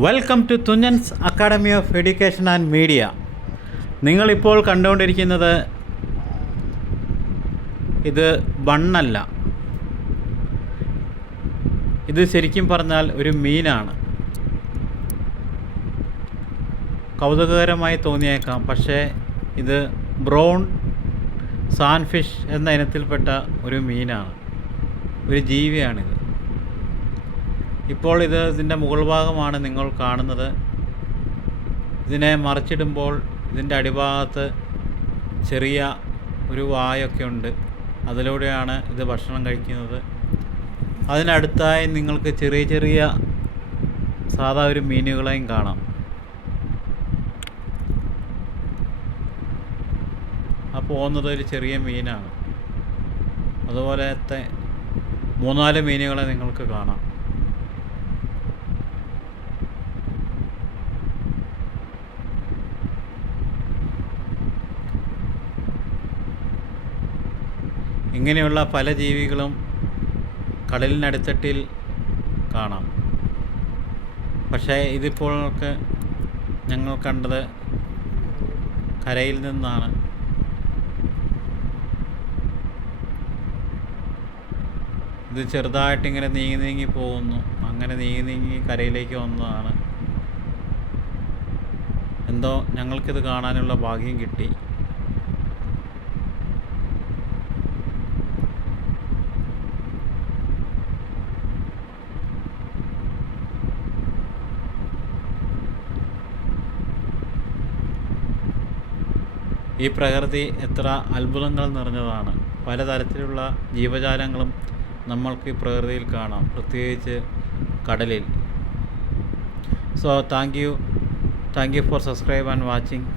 Welcome to Thunchan's academy of education and media. നിങ്ങളിപ്പോൾ കണ്ടുകൊണ്ടിരിക്കുന്നത് ഇത് ബണ്ണല്ല, ഇത് ശരിക്കും പറഞ്ഞാൽ ഒരു മീനാണ്. കൗതുകകരമായി തോന്നിയേക്കാം, പക്ഷേ ഇത് ബ്രൗൺ സാൻഫിഷ് എന്ന ഇനത്തിൽപ്പെട്ട ഒരു മീനാണ്, ഒരു ജീവിയാണിത്. ഇപ്പോൾ ഇതിൻ്റെ മുകൾ ഭാഗമാണ് നിങ്ങൾ കാണുന്നത്. ഇതിനെ മറിച്ചിടുമ്പോൾ ഇതിൻ്റെ അടിഭാഗത്ത് ചെറിയ ഒരു വായൊക്കെ ഉണ്ട്, അതിലൂടെയാണ് ഇത് ഭക്ഷണം കഴിക്കുന്നത്. അതിനടുത്തായി നിങ്ങൾക്ക് ചെറിയ ചെറിയ സാധാ ഒരു മീനുകളെയും കാണാം. ആ പോകുന്നത് ഒരു ചെറിയ മീനാണ്. അതുപോലത്തെ 3-4 മീനുകളെ നിങ്ങൾക്ക് കാണാം. ഇങ്ങനെയുള്ള പല ജീവികളും കടലിനടിത്തട്ടിൽ കാണാം. പക്ഷേ ഇതിപ്പോൾ ഞങ്ങൾ കണ്ടത് കരയിൽ നിന്നാണ്. ഇത് ചെറുതായിട്ടിങ്ങനെ നീങ്ങി പോകുന്നു. അങ്ങനെ നീങ്ങി കരയിലേക്ക് വന്നതാണ്. എന്തോ ഞങ്ങൾക്കിത് കാണാനുള്ള ഭാഗ്യം കിട്ടി. ഈ പ്രകൃതി എത്ര അത്ഭുതങ്ങൾ നിറഞ്ഞതാണ്. പലതരത്തിലുള്ള ജീവജാലങ്ങളും നമ്മൾക്ക് ഈ പ്രകൃതിയിൽ കാണാം, പ്രത്യേകിച്ച് കടലിൽ. So thank you for subscribe and watching.